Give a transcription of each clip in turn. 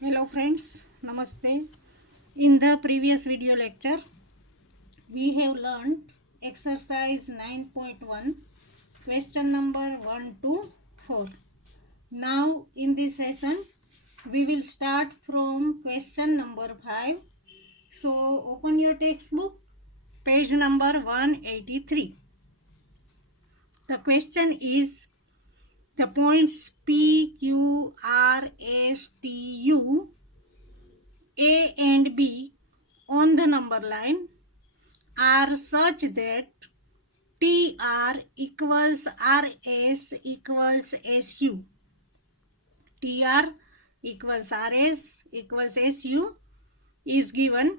Hello friends, Namaste. In the previous video lecture, we have learned exercise 9.1, question number 1 to 4. Now in this session, we will start from question number 5. So open your textbook, page number 183. The question is the points P, Q, R, S, T, U, A and B on the number line are such that TR equals RS equals SU. TR equals RS equals SU is given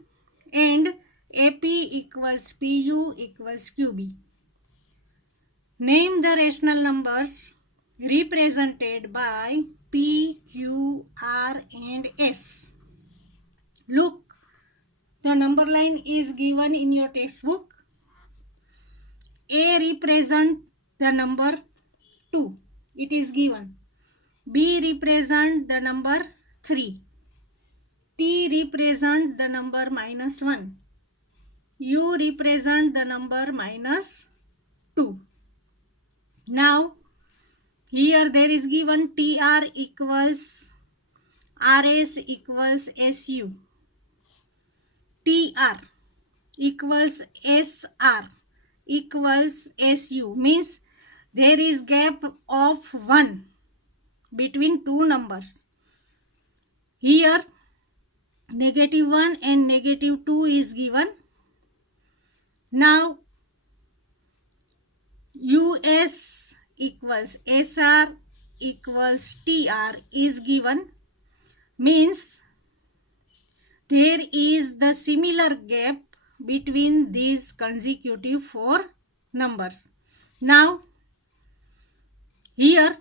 and AP equals PU equals QB. Name the rational numbers represented by P, Q, R and S. Look, the number line is given in your textbook. A represent the number 2. It is given. B represent the number 3. T represent the number -1. U represent the number -2. Now, here there is given TR equals RS equals SU. TR equals SR equals SU means there is gap of 1 between two numbers. Here -1 and -2 is given. Now US equals SR equals TR is given means there is the similar gap between these consecutive four numbers. Now here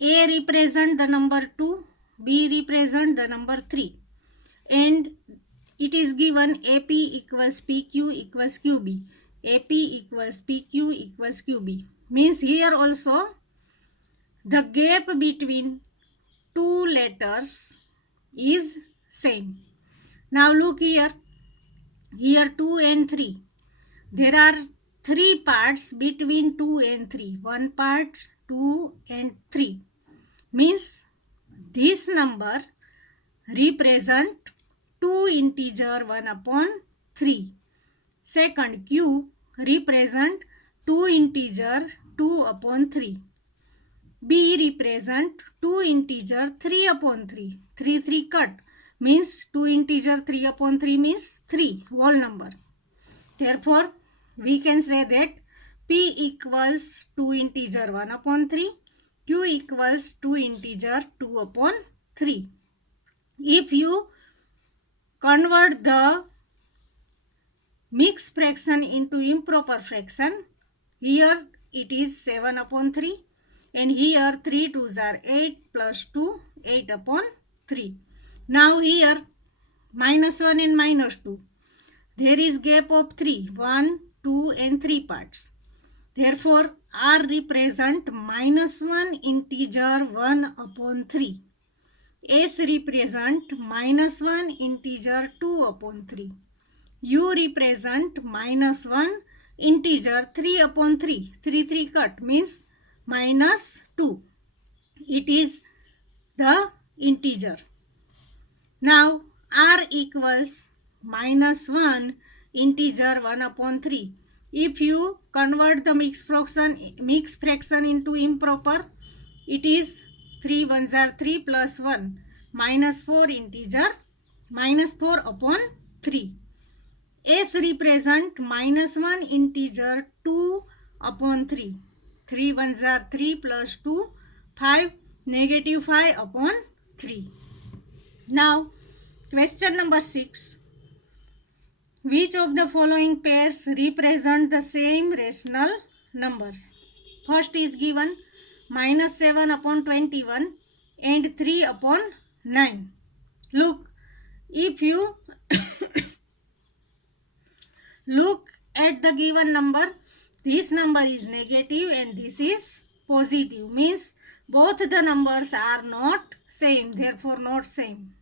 A represent the number 2, B represent the number 3 and it is given AP equals PQ equals QB. AP equals PQ equals QB means here also the gap between two letters is same. Now look here 2 and 3. There are 3 parts between 2 and 3. One part, 2 and 3 means this number represent 2 integer 1 upon 3. Second, Q represent 2 integer 2 upon 3. B represent 2 integer 3 upon 3. 3 cut means 2 integer 3 upon 3 means 3 whole number. Therefore, we can say that P equals 2 integer 1 upon 3. Q equals 2 integer 2 upon 3. If you convert the mixed fraction into improper fraction, here it is 7 upon 3 and here 3 2s are 8 plus 2, 8 upon 3. Now here -1 and -2. There is gap of 3, 1, 2 and 3 parts. Therefore, R represent -1 integer 1 upon 3. S represent -1 integer 2 upon 3. U represent -1 integer 3 upon 3. 3 cut means -2. It is the integer. Now R equals -1 integer 1 upon 3. If you convert the mixed fraction into improper, it is 3 1s are 3 plus 1 -4 integer -4 upon 3. S represent -1 integer 2 upon 3. 3 1s are 3 plus 2 5 -5 upon 3. Now question number 6. Which of the following pairs represent the same rational numbers? First is given -7 upon 21 and 3 upon 9. Look, if you look at the given number, this number is negative and this is positive means both the numbers are not same, therefore not same.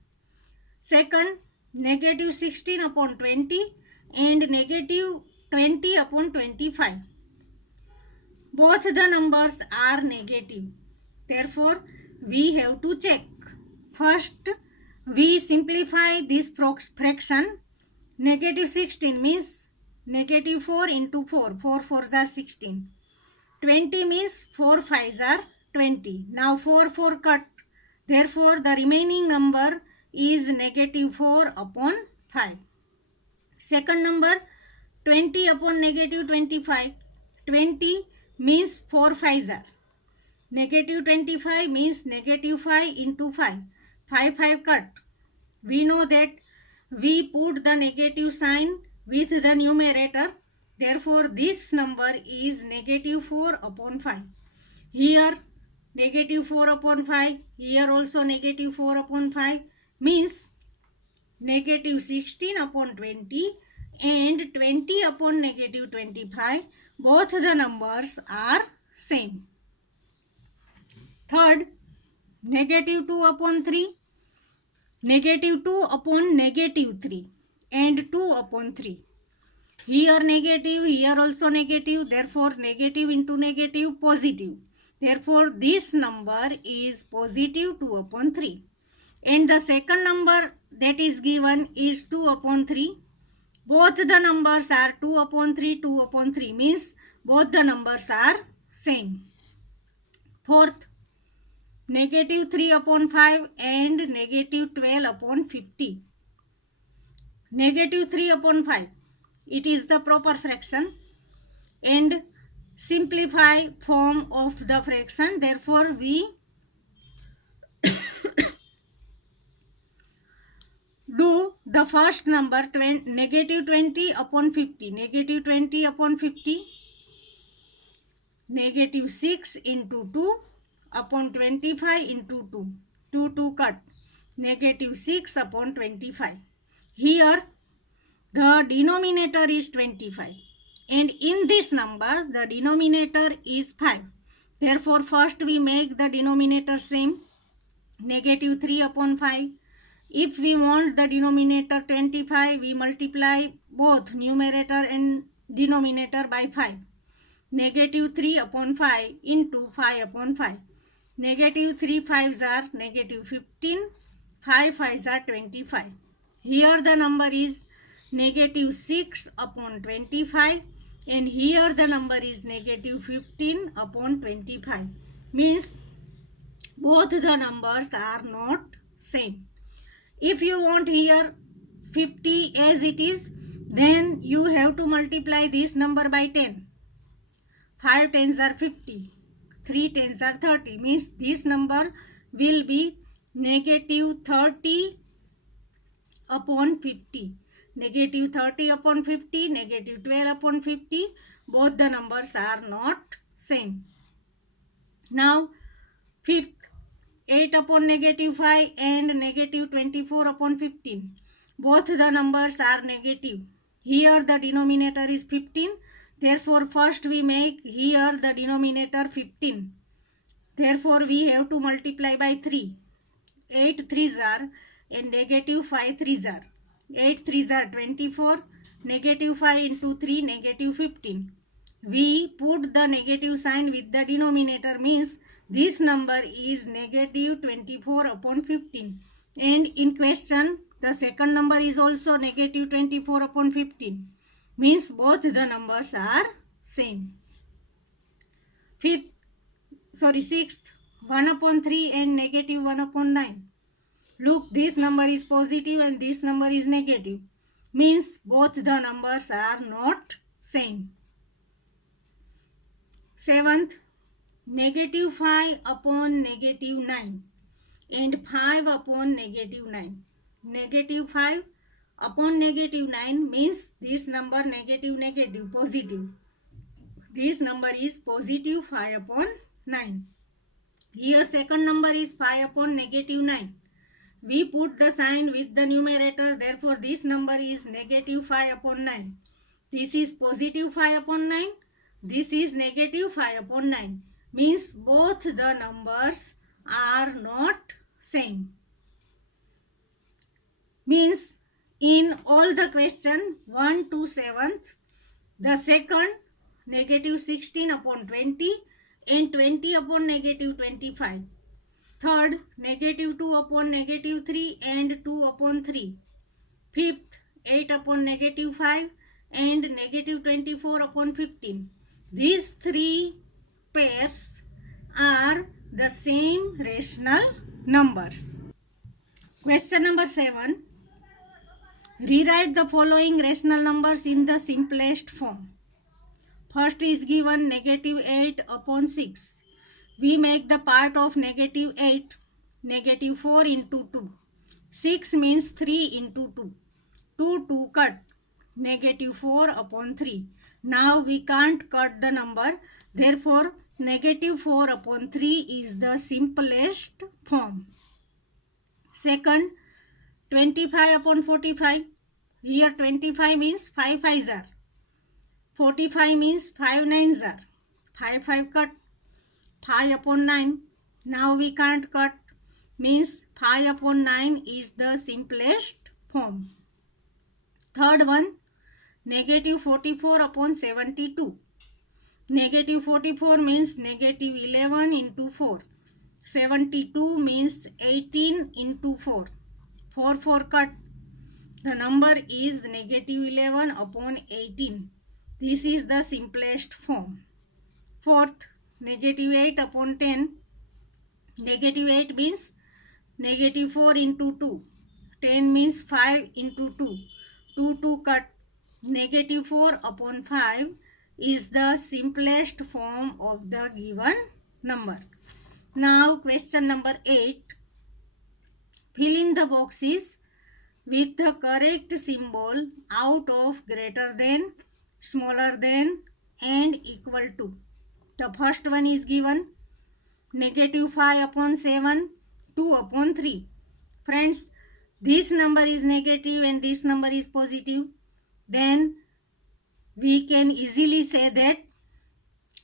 Second, negative 16 upon 20 and negative 20 upon 25. Both the numbers are negative. Therefore, we have to check. First, we simplify this fraction. Negative 16 means negative 4 into 4. 4 fours are 16. 20 means 4 fives are 20. Now 4 cut. Therefore, the remaining number is negative 4 upon 5. Second number, 20 upon negative 25. 20 means 4 fives are. Negative 25 means negative 5 into 5. 5 cut. We know that we put the negative sign with the numerator. Therefore, this number is negative 4 upon 5. Here, negative 4 upon 5. Here also negative 4 upon 5 means negative 16 upon 20 and 20 upon negative 25. Both the numbers are same. Third, negative 2 upon 3, negative 2 upon negative 3 and 2 upon 3. Here negative, here also negative, therefore negative into negative, positive. Therefore this number is positive 2 upon 3. And the second number that is given is 2 upon 3. Both the numbers are 2 upon 3, 2 upon 3 means both the numbers are same. Fourth, negative 3 upon 5 and negative 12 upon 50. Negative 3 upon 5. It is the proper fraction and simplify form of the fraction. Therefore, we do the first number negative 20 upon 50. Negative 20 upon 50. Negative 6 into 2 upon 25 into 2. 2 cut. Negative 6 upon 25. Here the denominator is 25 and in this number the denominator is 5. Therefore first we make the denominator same. Negative 3 upon 5. If we want the denominator 25, we multiply both numerator and denominator by 5. Negative 3 upon 5 into 5 upon 5. Negative 3 fives are negative 15. 5 fives are 25. Here the number is negative 6 upon 25 and here the number is negative 15 upon 25. Means both the numbers are not same. If you want here 50 as it is, then you have to multiply this number by 10. 5 tens are 50. 3 tens are 30. Means this number will be negative 30 upon 50. Negative 30 upon 50, negative 12 upon 50. Both the numbers are not same. Now, fifth, 8 upon negative 5 and negative 24 upon 15. Both the numbers are negative. Here the denominator is 15. Therefore, first we make here the denominator 15. Therefore, we have to multiply by 3. 8 threes are and negative 5 threes are. 8 threes are 24. Negative 5 into 3, negative 15. We put the negative sign with the denominator means this number is negative 24 upon 15. And in question, the second number is also negative 24 upon 15. Means both the numbers are same. Sixth, 1 upon 3 and negative 1 upon 9. Look, this number is positive and this number is negative. Means both the numbers are not same. Seventh, negative 5 upon negative 9 and 5 upon negative 9. Negative 5 upon negative 9 means this number negative positive. This number is positive 5 upon 9. Here second number is 5 upon negative 9. We put the sign with the numerator, therefore this number is negative 5 upon 9. This is positive 5 upon 9. This is negative 5 upon 9. Means both the numbers are not same. Means in all the question 1 to 7th, the second negative 16 upon 20 and 20 upon negative 25. Third negative 2 upon negative 3 and 2 upon 3. Fifth 8 upon negative 5 and negative 24 upon 15. These three pairs are the same rational numbers. Question number 7. Rewrite the following rational numbers in the simplest form. First is given negative 8 upon 6. We make the part of negative 8 negative 4 into 2. 6 means 3 into 2. 2 cut. Negative 4 upon 3. Now we can't cut the number. Therefore, negative 4 upon 3 is the simplest form. Second, 25 upon 45. Here 25 means 5 5s are. 45 means 5 9s are. 5 5 cut. 5 upon 9. Now we can't cut. Means 5 upon 9 is the simplest form. Third one, negative 44 upon 72. Negative 44 means negative 11 into 4. 72 means 18 into 4. 4 4 cut. The number is negative 11 upon 18. This is the simplest form. Fourth, negative 8 upon 10. Negative 8 means negative 4 into 2. 10 means 5 into 2. 2 cut. Negative 4 upon 5 is the simplest form of the given number. Now question number 8. Fill in the boxes with the correct symbol out of greater than, smaller than and equal to. The first one is given negative 5 upon 7, 2 upon 3. Friends, this number is negative and this number is positive. Then we can easily say that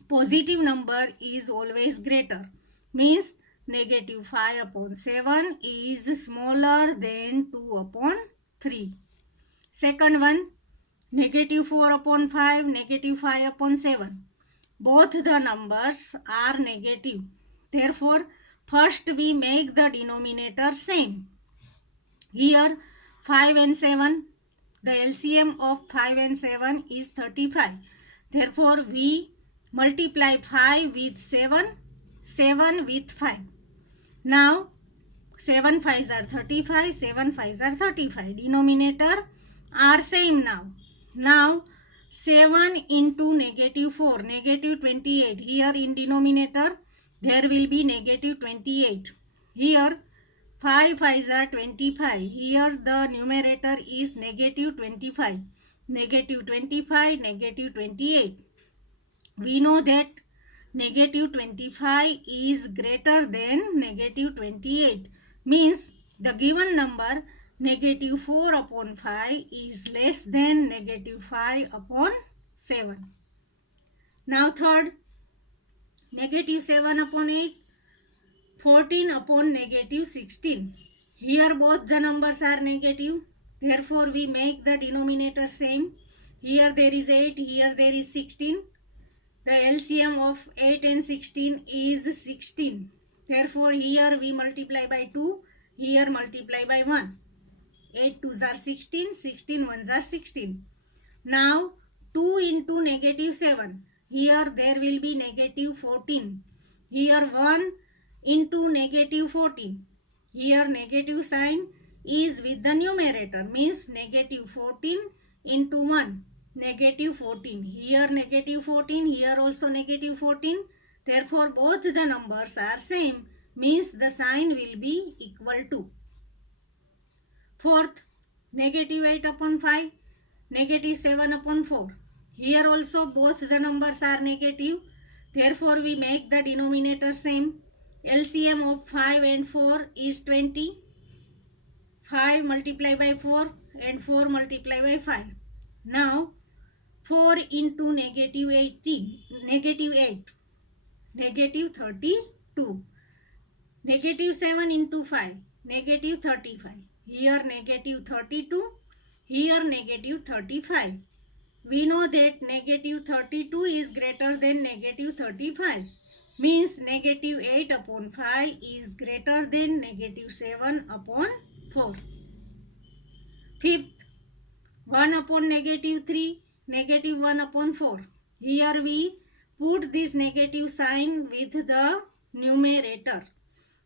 positive number is always greater. Means negative 5 upon 7 is smaller than 2 upon 3. Second one, negative 4 upon 5, negative 5 upon 7. Both the numbers are negative. Therefore, first we make the denominator same. Here 5 and 7, the LCM of 5 and 7 is 35. Therefore, we multiply 5 with 7, 7 with 5. Now, 7 5s are 35, 7 5s are 35. Denominator are same now. Now, 7 into negative 4, negative 28. Here in denominator, there will be negative 28. Here, 5 5s are 25. Here the numerator is negative 25. Negative 25, negative 28. We know that negative 25 is greater than negative 28. Means the given number negative 4 upon 5 is less than negative 5 upon 7. Now third, negative 7 upon 8. 14 upon negative 16. Here both the numbers are negative. Therefore, we make the denominator same. Here there is 8, here there is 16. The LCM of 8 and 16 is 16. Therefore, here we multiply by 2, here multiply by 1. 8 2s are 16, 16 1s are 16. Now, 2 into negative 7. Here there will be negative 14. Here 1 into negative 14. Here negative sign is with the numerator, means negative 14 into 1, negative 14. Here negative 14, here also negative 14. Therefore, both the numbers are same, means the sign will be equal to. Fourth, negative 8 upon 5, negative 7 upon 4. Here also both the numbers are negative. Therefore, we make the denominator same. LCM of 5 and 4 is 20. 5 multiplied by 4 and 4 multiplied by 5. Now 4 into negative 18, negative 8, negative 32. Negative 7 into 5, negative 35. Here negative 32, here negative 35. We know that negative 32 is greater than negative 35. Means negative 8 upon 5 is greater than negative 7 upon 4. Fifth, 1 upon negative 3, negative 1 upon 4. Here we put this negative sign with the numerator.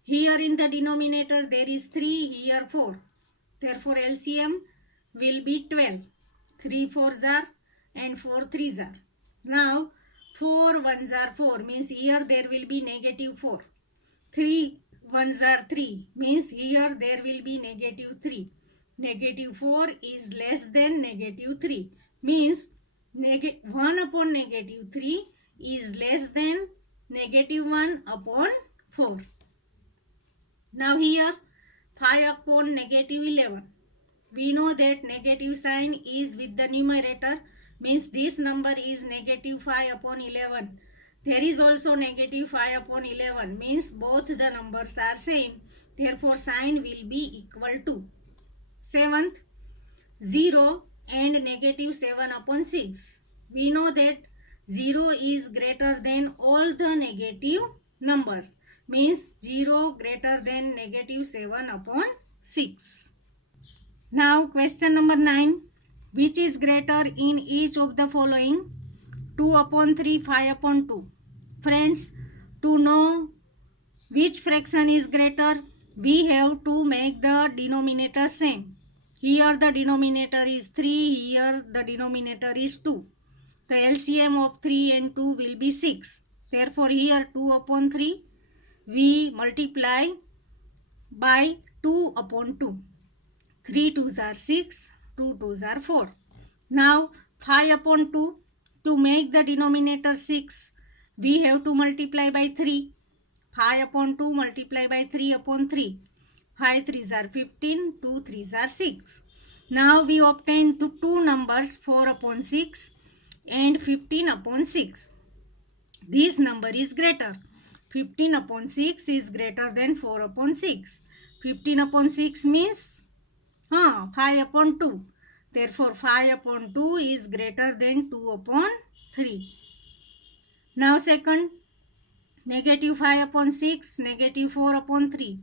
Here in the denominator there is 3, here 4. Therefore LCM will be 12. 3 4s are and 4 3s are. Now 4 1s are 4 means here there will be negative 4. 3 1s are 3 means here there will be negative 3. Negative 4 is less than negative 3 means 1 upon negative 3 is less than negative 1 upon 4. Now here 5 upon negative 11. We know that negative sign is with the numerator means this number is negative 5 upon 11. There is also negative 5 upon 11 means both the numbers are same. Therefore sign will be equal to. Seventh, 0 and negative 7 upon 6. We know that 0 is greater than all the negative numbers means 0 greater than negative 7 upon 6. Now question number 9. Which is greater in each of the following? 2 upon 3, 5 upon 2. Friends, to know which fraction is greater, we have to make the denominator same. Here the denominator is 3, here the denominator is 2. The LCM of 3 and 2 will be 6. Therefore here 2 upon 3 we multiply by 2 upon 2. 3 2s are 6, 2 2s are 4. Now 5 upon 2, to make the denominator 6, we have to multiply by 3. 5 upon 2 multiply by 3 upon 3. 5 3s are 15, 2 3s are 6. Now we obtain two numbers 4 upon 6 and 15 upon 6. This number is greater. 15 upon 6 is greater than 4 upon 6. 15 upon 6 means 5 upon 2. Therefore 5 upon 2 is greater than 2 upon 3. Now second, negative 5 upon 6, negative 4 upon 3.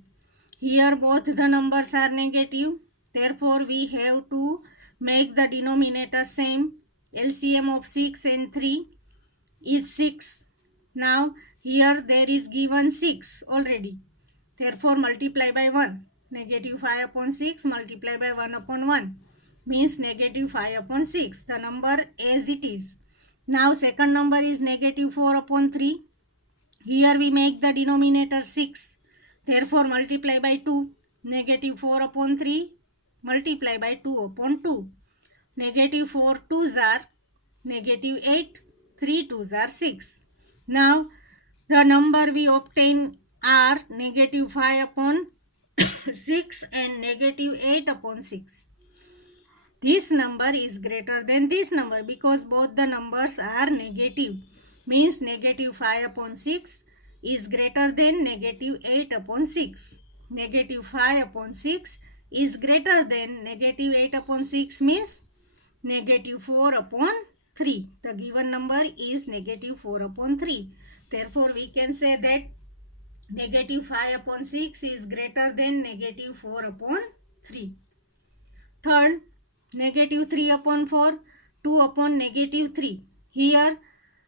Here both the numbers are negative. Therefore we have to make the denominator same. LCM of 6 and 3 is 6. Now here there is given 6 already. Therefore multiply by 1. Negative 5 upon 6 multiply by 1 upon 1 means negative 5 upon 6. The number as it is. Now second number is negative 4 upon 3. Here we make the denominator 6. Therefore multiply by 2. Negative 4 upon 3 multiply by 2 upon 2. Negative 4 2s are negative 8. 3 2s are 6. Now the number we obtain are negative 5 upon 6 and negative 8 upon 6. This number is greater than this number because both the numbers are negative. Means negative 5 upon 6 is greater than negative 8 upon 6. Negative 5 upon 6 is greater than negative 8 upon 6 means negative 4 upon 3. The given number is negative 4 upon 3. Therefore we can say that negative 5 upon 6 is greater than negative 4 upon 3. Third, negative 3 upon 4, 2 upon negative 3. Here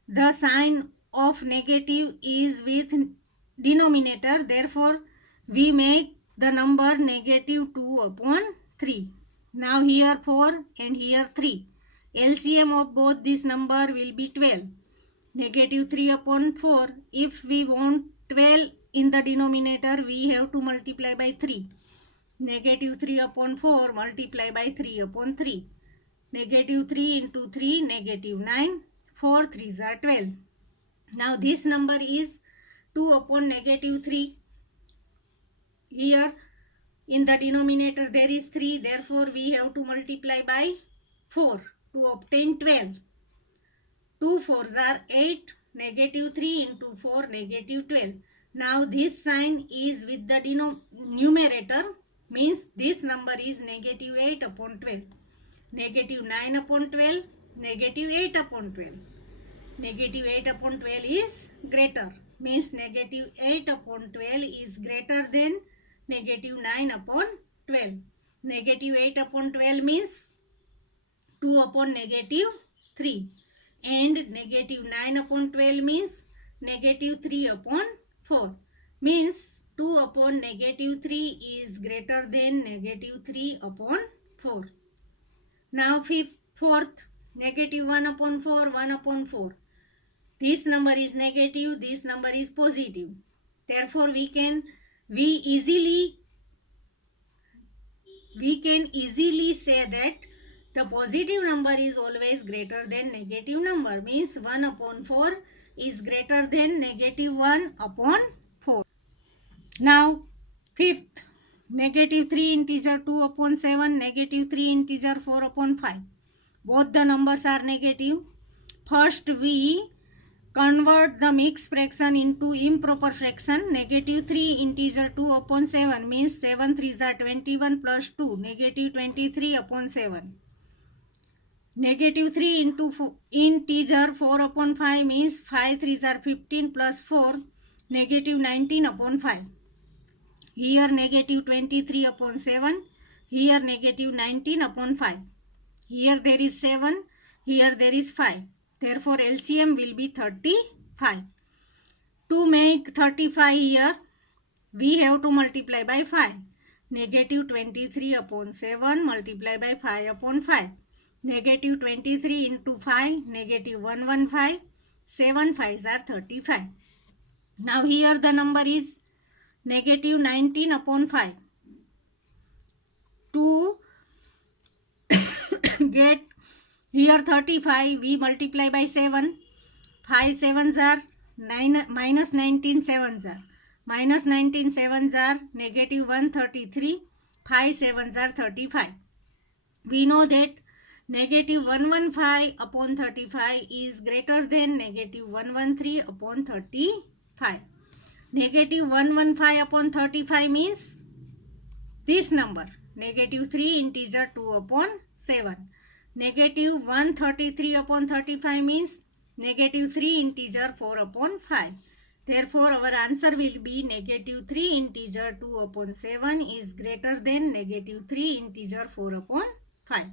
the sign of negative is with denominator. Therefore we make the number negative 2 upon 3. Now here 4 and here 3. LCM of both this number will be 12. Negative 3 upon 4. If we want 12 in the denominator, we have to multiply by 3. Negative 3 upon 4 multiply by 3 upon 3. Negative 3 into 3, negative 9. 4 3s are 12. Now this number is 2 upon negative 3. Here in the denominator there is 3. Therefore we have to multiply by 4 to obtain 12. 2 4s are 8. Negative 3 into 4, negative 12. Now this sign is with the numerator, means this number is negative 8 upon 12. Negative 9 upon 12, negative 8 upon 12. Negative 8 upon 12 is greater, means negative 8 upon 12 is greater than negative 9 upon 12. Negative 8 upon 12 means 2 upon negative 3, and negative 9 upon 12 means negative 3 upon 4, means 2 upon negative 3 is greater than negative 3 upon 4. Now fourth, negative 1 upon 4, 1 upon 4. This number is negative, this number is positive. Therefore, we can easily say that the positive number is always greater than negative number, means 1 upon 4 is greater than negative 1 upon 4. Now, fifth, negative 3 integer 2 upon 7, negative 3 integer 4 upon 5. Both the numbers are negative. First, we convert the mixed fraction into improper fraction. Negative 3 integer 2 upon 7 means 7 3s are 21 plus 2, negative 23 upon 7. Negative 3 into integer 4 upon 5 means 5 3s are 15 plus 4, negative 19 upon 5. Here negative 23 upon 7, here negative 19 upon 5. Here there is 7, here there is 5. Therefore, LCM will be 35. To make 35 here, we have to multiply by 5. Negative 23 upon 7 multiply by 5 upon 5. Negative 23 into 5, negative 115. 7 5s are 35. Now here the number is negative 19 upon 5. To get here 35, we multiply by 7. 5 7s are 9, minus 19 7s are. Minus 19 7s are negative 133. 5 7s are 35. We know that negative 115 upon 35 is greater than negative 113 upon 35. Negative 115 upon 35 means this number, negative 3 integer 2 upon 7. Negative 133 upon 35 means negative 3 integer 4 upon 5. Therefore, our answer will be negative 3 integer 2 upon 7 is greater than negative 3 integer 4 upon 5.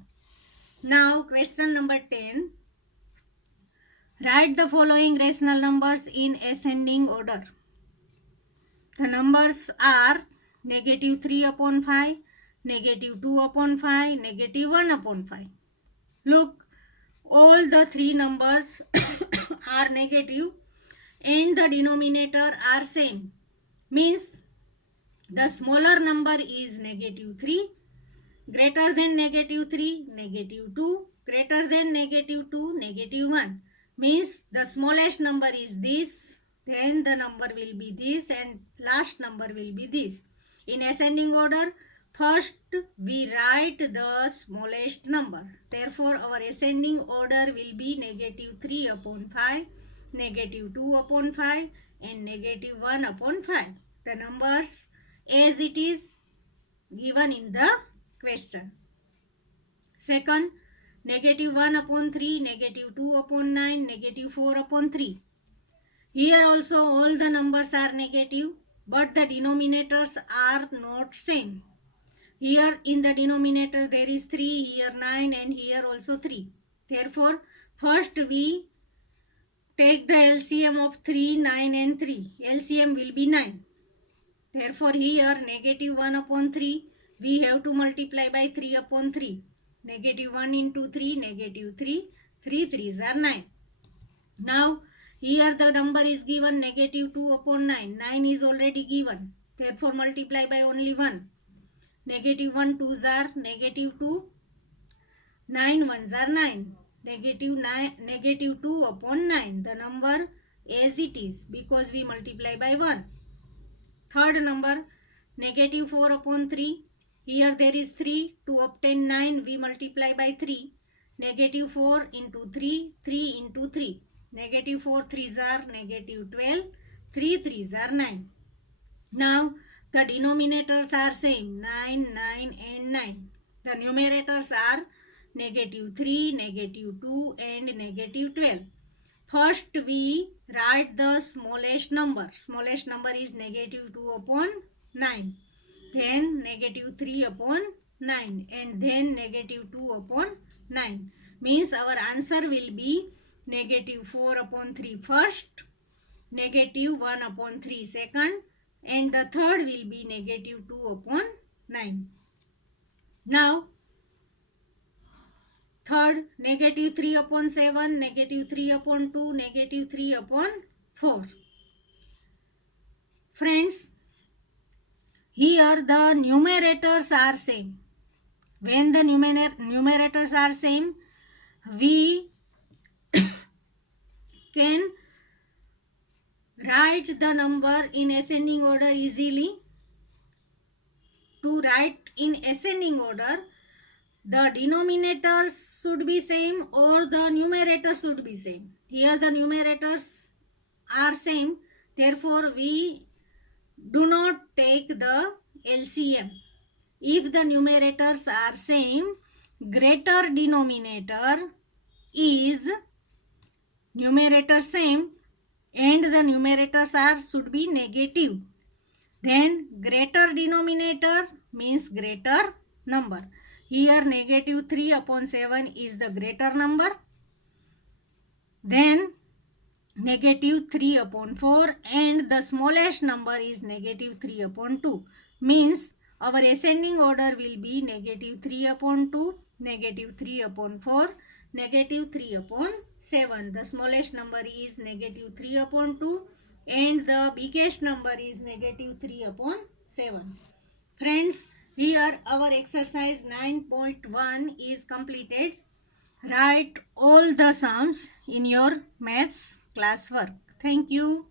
Now, question number 10. Write the following rational numbers in ascending order. The numbers are negative 3 upon 5, negative 2 upon 5, negative 1 upon 5. Look, all the three numbers are negative and the denominator are same. Means the smaller number is negative 3, greater than negative 3, negative 2, greater than negative 2, negative 1. Means the smallest number is this, then the number will be this, and last number will be this. In ascending order, first we write the smallest number. Therefore, our ascending order will be negative 3 upon 5, negative 2 upon 5, and negative 1 upon 5. The numbers as it is given in the question. Second, negative 1 upon 3, negative 2 upon 9, negative 4 upon 3. Here also all the numbers are negative, but the denominators are not same. Here in the denominator there is 3, here 9, and here also 3. Therefore, first we take the LCM of 3, 9 and 3. LCM will be 9. Therefore, here negative 1 upon 3, we have to multiply by 3 upon 3. Negative 1 into 3, negative 3. 3 3s are 9. Now, here the number is given negative 2 upon 9. 9 is already given. Therefore, multiply by only 1. Negative 1 2s are negative 2. 9 1s are 9. Negative 2 upon 9. The number as it is because we multiply by 1. Third number, negative 4 upon 3. Here there is 3. To obtain 9, we multiply by 3. Negative 4 into 3, 3 into 3. Negative 4 3s are negative 12. 3 3s are 9. Now the denominators are same, 9, 9 and 9. The numerators are negative 3, negative 2 and negative 12. First we write the smallest number. Smallest number is negative 2 upon 9. Then negative 3 upon 9 and then negative 2 upon 9. Means our answer will be negative 4 upon 3 first, negative 1 upon 3 second, and the third will be negative 2 upon 9. Now third, negative 3 upon 7, negative 3 upon 2, negative 3 upon 4. Friends, here the numerators are same. When the numerators are same, we can write the number in ascending order easily. To write in ascending order, the denominators should be same or the numerators should be same. Here the numerators are same, therefore we do not take the LCM. If the numerators are same, greater denominator is numerator same and the numerators are should be negative. Then greater denominator means greater number. Here negative 3 upon 7 is the greater number. Then negative 3 upon 4 and the smallest number is negative 3 upon 2. Means our ascending order will be negative 3 upon 2, negative 3 upon 4, negative 3 upon 7. The smallest number is negative 3 upon 2 and the biggest number is negative 3 upon 7. Friends, here our exercise 9.1 is completed. Write all the sums in your maths classwork. Thank you.